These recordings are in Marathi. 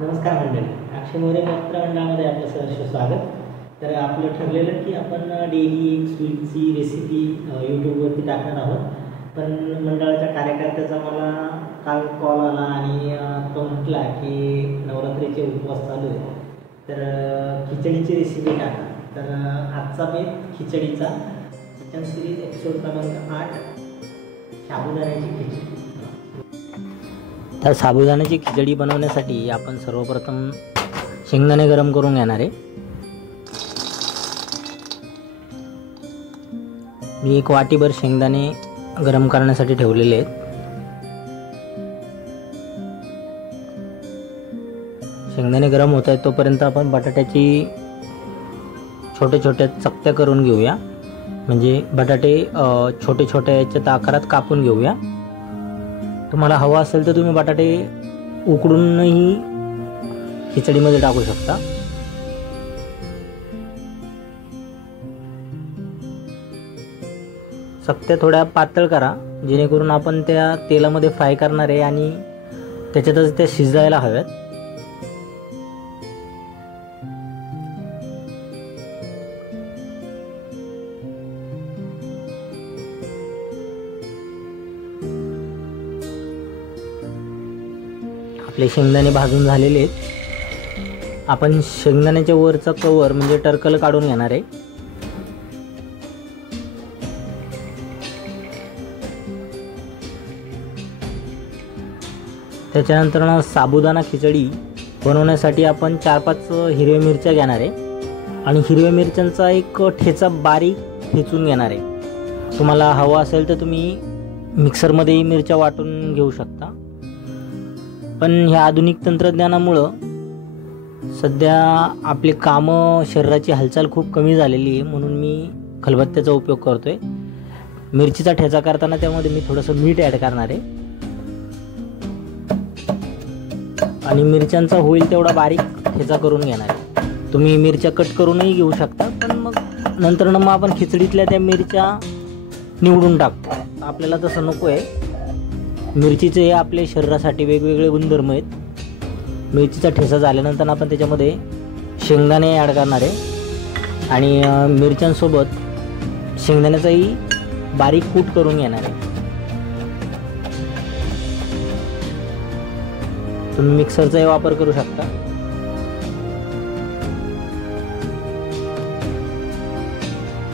नमस्कार मंडळी, अक्षय मोरे मित्र मंडळामध्ये आपलं सहर्ष स्वागत. तर आपलं ठरलेलं की आपण डेली एक स्वीटची रेसिपी यूट्यूबवरती टाकणार आहोत. पण मंडळाच्या कार्यकर्त्याचा मला काल कॉल आला आणि तो म्हटला की नवरात्रीचे उपवास चालू आहे, तर खिचडीची रेसिपी टाका. तर आजचा बेत खिचडीचा, किचन सिरीज एपिसोड क्रमांक 8, साबुदाण्याची खिचडी. तर साबुदाण्याची खिचडी बनवण्यासाठी आपण सर्वप्रथम शेंगदाणे गरम करून घेणार आहे. मी एक वाटीभर शेंगदाणे गरम करण्यासाठी ठेवलेले आहेत. शेंगदाणे गरम होत आहेत तोपर्यंत आपण बटाट्याची छोटे छोटे चकत्या करून घेऊया. म्हणजे बटाटे छोटे छोट्या याच्यात आकारात कापून घेऊया. तुम्हाला हवा असेल तर तुम्ही बटाटे उकडूनही खिचडीमध्ये टाकू शकता. चकत्या थोड्या पातळ करा, जेणेकरून आपण त्या तेलामध्ये फ्राय करणार आहे आणि त्याच्यातच त्या शिजायला हव्यात. आपले शेंगदाणे भाजून झालेले आहेत. आपण शेंगदाण्याच्या वरचा कवर म्हणजे टर्कल काढून घेणार आहे. त्याच्यानंतर साबुदाणा खिचडी बनवण्यासाठी आपण 4-5 हिरव्या मिरच्या घेणार आहे आणि हिरव्या मिरच्यांचा एक ठेचा बारीक ठेचून घेणार आहे. तुम्हाला हवा असेल तर तुम्ही मिक्सरमध्येही मिरच्या वाटून घेऊ शकता. पण ह्या आधुनिक तंत्रज्ञानामुळं सध्या आपले कामं, शरीराची हालचाल खूप कमी झालेली आहे, म्हणून मी खलबत्त्याचा उपयोग करतोय. मिरचीचा ठेचा करताना त्यामध्ये मी थोडंसं मीठ ॲड करणार आहे आणि मिरच्यांचा होईल तेवढा बारीक ठेचा करून घेणार आहे. तुम्ही मिरच्या कट करूनही घेऊ शकता, पण मग नंतर मग आपण खिचडीतल्या त्या मिरच्या निवडून टाकतो. आपल्याला तसं नको आहे. मिरचीचे हे आपल्या शरीरासाठी वेगवेगळे गुणधर्म आहेत. मिरचीचा ठेचा झाल्यानंतर आपण त्याच्यामध्ये शेंगदाणे ॲड करणार आहे आणि मिरच्यांसोबत शेंगदाण्याचाही बारीक कूट करून घेणार आहे. तुम्ही मिक्सरचाही वापर करू शकता.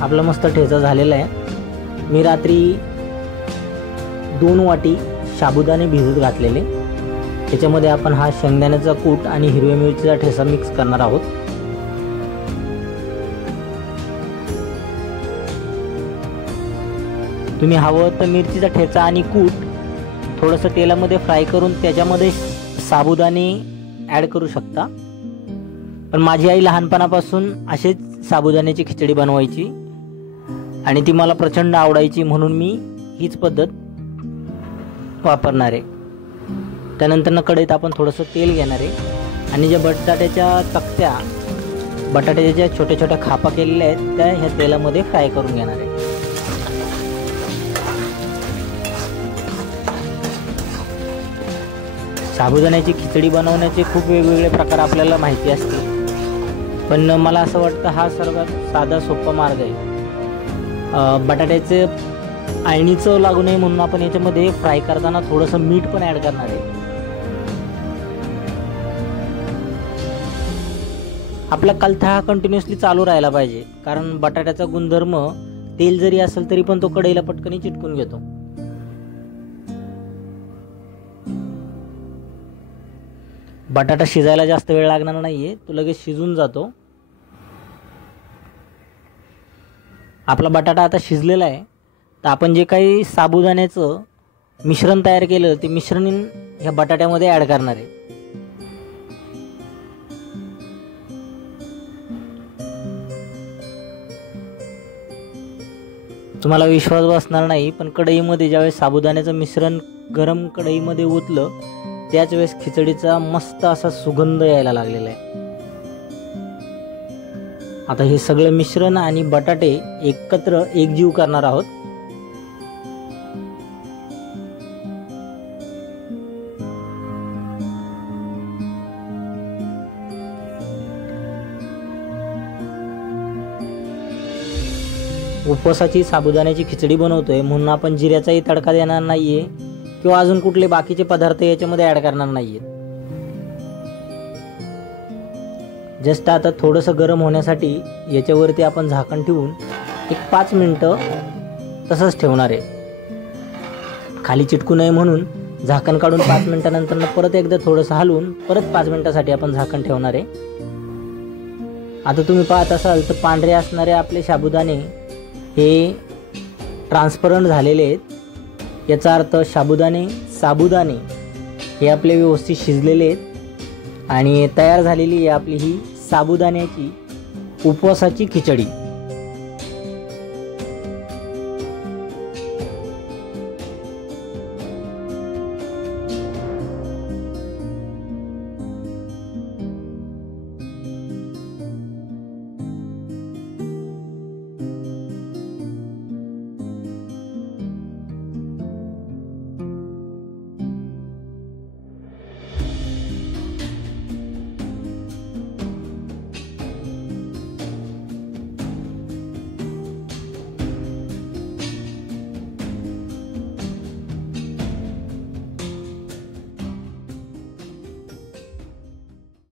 आपला मस्त ठेचा झालेला आहे. मी रात्री 2 वाटी साबुदाणे भिजत घातलेले, त्याच्यामध्ये आपण हा शेंगदाण्याचा कूट आणि हिरव्या मिरचीचा ठेचा मिक्स करणार आहोत. तुम्ही हवं तर मिरचीचा ठेचा आणि कूट थोडंसं तेलामध्ये फ्राय करून त्याच्यामध्ये साबुदाणे ॲड करू शकता. पण माझी आई लहानपणापासून असेच साबुदाण्याची खिचडी बनवायची आणि ती मला प्रचंड आवडायची, म्हणून मी हीच पद्धत वापरणार आहे. त्यानंतर कढईत आपण थोडंसं तेल घेणार आहे आणि ज्या बटाट्याच्या चकत्या, बटाट्याच्या ज्या छोट्या छोट्या खापा केलेल्या आहेत त्या ह्या तेलामध्ये फ्राय करून घेणार आहे. साबुदाण्याची खिचडी बनवण्याचे खूप वेगवेगळे प्रकार आपल्याला माहिती असतील, पण मला असं वाटतं हा सर्वात साधा सोपा मार्ग आहे. बटाट्याचे आळणी चव लागू नये म्हणून आपण याच्यामध्ये फ्राय करताना थोडंसं मीठ पण ॲड करणार आहे. आपला कलथा हा कंटिन्युअसली चालू राहायला पाहिजे, कारण बटाट्याचा गुणधर्म तेल जरी असेल तरी पण तो कढईला पटकन चिटकून घेतो. बटाटा शिजायला जास्त वेळ लागणार नाहीये, तो लगेच शिजून जातो. आपला बटाटा आता शिजलेला आहे. तर आपण जे काही साबुदाण्याचं मिश्रण तयार केलं ते मिश्रण ह्या बटाट्यामध्ये ॲड करणार आहे. तुम्हाला विश्वास बसणार नाही, पण कढईमध्ये ज्यावेळेस साबुदाण्याचं मिश्रण गरम कढईमध्ये ओतलं त्याच वेळेस खिचडीचा मस्त असा सुगंध यायला लागलेला आहे. आता हे सगळं मिश्रण आणि बटाटे एकत्र एकजीव करणार आहोत. उपवासाची साबुदाण्याची खिचडी बनवतोय म्हणून आपण जिऱ्याचाही तडका देणार नाहीये किंवा अजून कुठले बाकीचे पदार्थ याच्यामध्ये ॲड करणार नाहीये. जस्ट आता थोडंसं गरम होण्यासाठी याच्यावरती आपण झाकण ठेवून एक 5 मिनटं तसंच ठेवणार आहे. खाली चिटकू नये म्हणून झाकण काढून 5 मिनटानंतर परत एकदा थोडंसं हलवून परत 5 मिनटासाठी आपण झाकण ठेवणार आहे. आता तुम्ही पाहत असाल तर पांढरे असणारे आपले साबुदाणे हे ट्रान्सपरंट झालेले आहेत. याचा अर्थ साबुदाणे हे आपले व्यवस्थित शिजलेले आहेत आणि तयार झालेली आहे आपली ही साबुदाण्याची उपवासाची खिचडी.